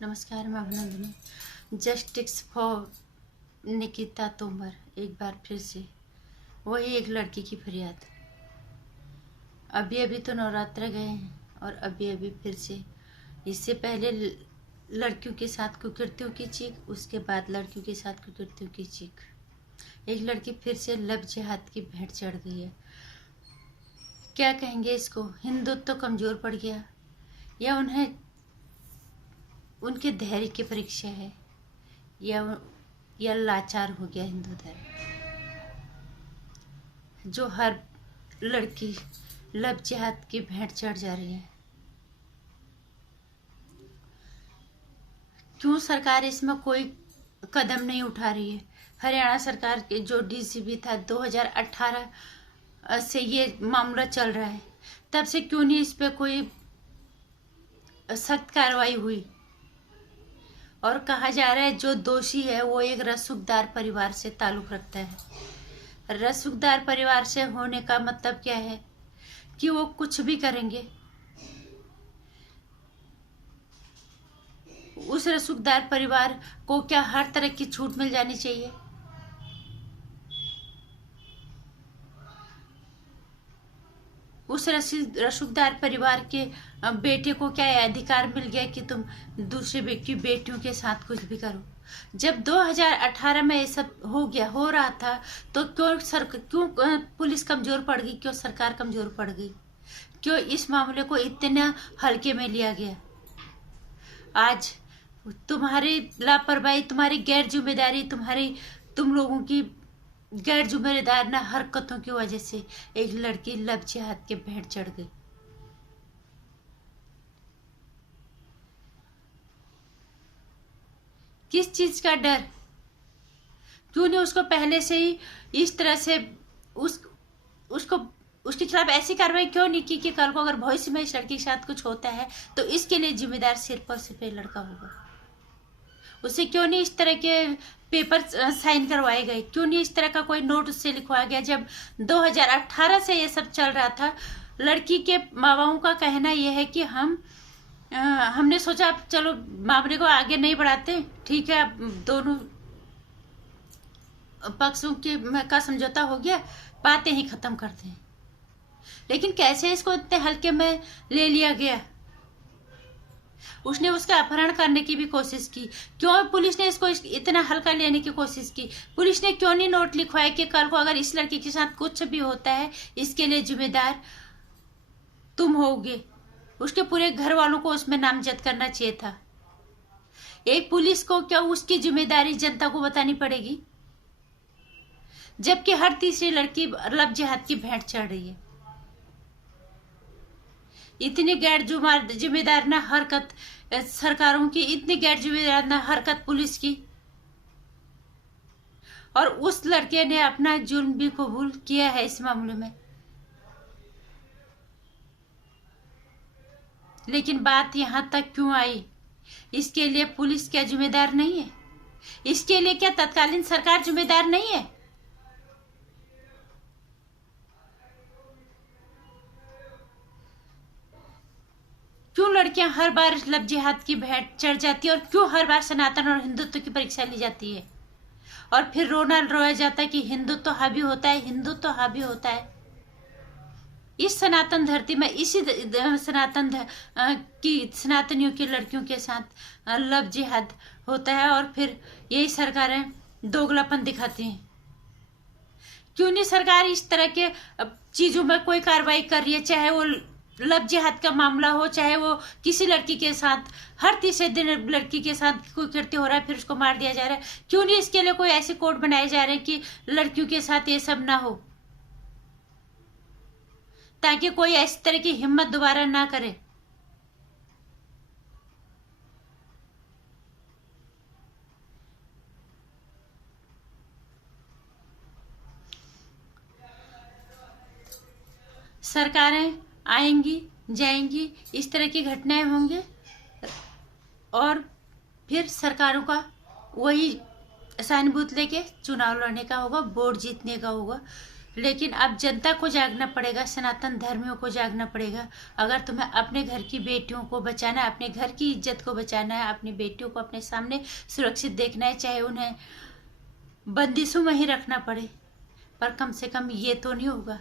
नमस्कार, मैं Abhinandani. Justice for Nikita Tomar. एक बार फिर से वही एक लड़की की फरियाद। अभी अभी तो नवरात्र गए हैं और अभी अभी फिर से, इससे पहले लड़कियों के साथ कुकृत्यों की चीख, उसके बाद लड़कियों के साथ कुकृत्यों की चीख। एक लड़की फिर से लव जिहाद की भेंट चढ़ गई है। क्या कहेंगे इसको? हिंदुत्व तो कमजोर पड़ गया, या उन्हें उनके धैर्य की परीक्षा है, या लाचार हो गया हिंदू धर्म, जो हर लड़की लव जिहाद की भेंट चढ़ जा रही है। क्यों सरकार इसमें कोई कदम नहीं उठा रही है? हरियाणा सरकार के जो डीसीपी था, 2018 से ये मामला चल रहा है, तब से क्यों नहीं इस पे कोई सख्त कार्रवाई हुई? और कहा जा रहा है जो दोषी है वो एक रसूखदार परिवार से ताल्लुक रखता है। रसूखदार परिवार से होने का मतलब क्या है? कि वो कुछ भी करेंगे। उस रसूखदार परिवार को क्या हर तरह की छूट मिल जानी चाहिए? उस रसूखदार परिवार के बेटे को क्या अधिकार मिल गया कि तुम दूसरे की बेटियों के साथ कुछ भी करो? जब 2018 में ये सब हो रहा था, तो क्यों पुलिस कमजोर पड़ गई? क्यों सरकार कमजोर पड़ गई? क्यों इस मामले को इतना हल्के में लिया गया? आज तुम्हारी लापरवाही, तुम्हारी गैर जिम्मेदारी, तुम लोगों की गैर जिम्मेदार हरकतों की वजह से एक लड़की लव जिहाद के भेंट चढ़ गई। किस चीज का डर? क्यों नहीं उसको पहले से ही इस तरह से उसको उसके खिलाफ ऐसी कार्रवाई क्यों नहीं की कि कल को अगर भविष्य में इस लड़की के साथ कुछ होता है तो इसके लिए जिम्मेदार सिर्फ और सिर्फ लड़का होगा? उसे क्यों नहीं इस तरह के पेपर साइन करवाए गए? क्यों नहीं इस तरह का कोई नोट उससे लिखवाया गया? जब 2018 से ये सब चल रहा था, लड़की के माँ बापों का कहना यह है कि हमने सोचा अब चलो मामले को आगे नहीं बढ़ाते, ठीक है, अब दोनों पक्षों का समझौता हो गया, बातें ही खत्म करते हैं। लेकिन कैसे इसको इतने हल्के में ले लिया गया? उसने उसका अपहरण करने की भी कोशिश की। क्यों पुलिस ने इसको इतना हल्का लेने की कोशिश की? पुलिस ने क्यों नहीं नोट लिखवाया कि कल को अगर इस लड़की के साथ कुछ भी होता है इसके लिए जिम्मेदार तुम होगे? उसके पूरे घर वालों को उसमें नामजद करना चाहिए था। एक पुलिस को क्या उसकी जिम्मेदारी जनता को बतानी पड़ेगी? जबकि हर तीसरी लड़की लव जिहाद की भेंट चढ़ रही है। इतनी गैर जिम्मेदार ना हरकत सरकारों की, इतनी गैर जिम्मेदार ना हरकत पुलिस की, और उस लड़के ने अपना जुर्म भी कबूल किया है इस मामले में। लेकिन बात यहां तक क्यों आई? इसके लिए पुलिस क्या जिम्मेदार नहीं है? इसके लिए क्या तत्कालीन सरकार जिम्मेदार नहीं है? क्यों लड़कियां हर बार लव जिहाद की भेंट चढ़ जाती है? और क्यों हर बार सनातन और हिंदुत्व की परीक्षा ली जाती है और फिर रोया जाता है कि हिंदुत्व हावी होता है, हिंदुत्व हावी होता है? इस सनातन धरती में इसी सनातनियों की लड़कियों के साथ लव जिहाद होता है, और फिर यही सरकारें दोगलापन दिखाती हैं। क्यों नहीं सरकार इस तरह के चीजों में कोई कार्रवाई कर रही है? चाहे वो लव जिहाद का मामला हो, चाहे वो किसी लड़की के साथ हर तीसरे दिन लड़की के साथ कोई कृत्य हो रहा है फिर उसको मार दिया जा रहा है। क्यों नहीं इसके लिए कोई ऐसे कोड बनाए जा रहे हैं कि लड़कियों के साथ ये सब ना हो, ताकि कोई ऐसी तरह की हिम्मत दोबारा ना करे? सरकारें आएंगी जाएंगी, इस तरह की घटनाएं होंगी, और फिर सरकारों का वही सहानुभूति लेके चुनाव लड़ने का होगा, वोट जीतने का होगा। लेकिन अब जनता को जागना पड़ेगा, सनातन धर्मियों को जागना पड़ेगा। अगर तुम्हें अपने घर की बेटियों को बचाना है, अपने घर की इज्जत को बचाना है, अपनी बेटियों को अपने सामने सुरक्षित देखना है, चाहे उन्हें बंदिशों में ही रखना पड़े, पर कम से कम ये तो नहीं होगा।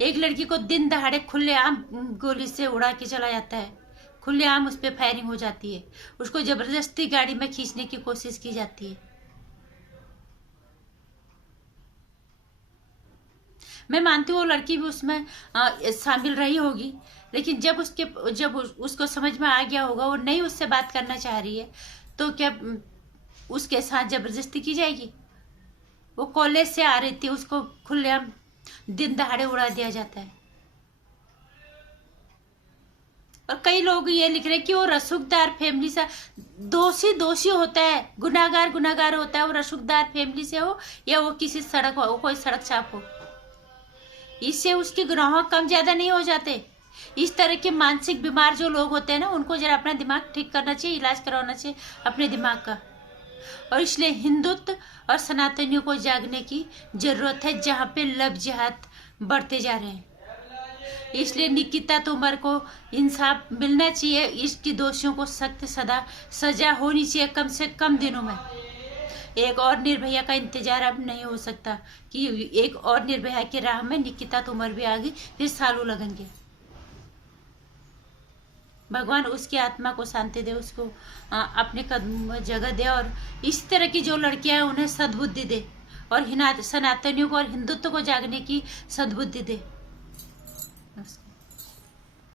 एक लड़की को दिन दहाड़े खुलेआम गोली से उड़ा के चला जाता है, खुलेआम उस पर फायरिंग हो जाती है, उसको जबरदस्ती गाड़ी में खींचने की कोशिश की जाती है। मैं मानती हूँ वो लड़की भी उसमें शामिल रही होगी, लेकिन जब उसको समझ में आ गया होगा वो नहीं उससे बात करना चाह रही है, तो क्या उसके साथ जबरदस्ती की जाएगी? वो कॉलेज से आ रही थी, उसको खुलेआम दिन दहाड़े उड़ा दिया जाता है। और कई लोग ये लिख रहे हैं कि वो रसूखदार फैमिली से, दोषी होता है, गुनाहगार होता है, वो रसूखदार फैमिली से हो या वो किसी कोई सड़क छाप हो, इससे उसके गुनाह कम ज्यादा नहीं हो जाते। इस तरह के मानसिक बीमार जो लोग होते हैं ना, उनको जरा अपना दिमाग ठीक करना चाहिए, इलाज करवाना चाहिए अपने दिमाग का। और इसलिए हिंदुत्व और सनातनियों को जागने की जरूरत है, जहाँ पे लव जिहाद बढ़ते जा रहे हैं। इसलिए निकिता तोमर को इंसाफ मिलना चाहिए, इसकी दोषियों को सख्त सजा होनी चाहिए कम से कम दिनों में। एक और निर्भया का इंतजार अब नहीं हो सकता कि एक और निर्भया की राह में निकिता तोमर भी आ गई, फिर सालों लगेंगे। भगवान उसकी आत्मा को शांति दे, उसको अपने कदम में जगह दे, और इस तरह की जो लड़कियां हैं उन्हें सद्बुद्धि दे, और सनातनियों को और हिंदुत्व को जागने की सद्बुद्धि दे।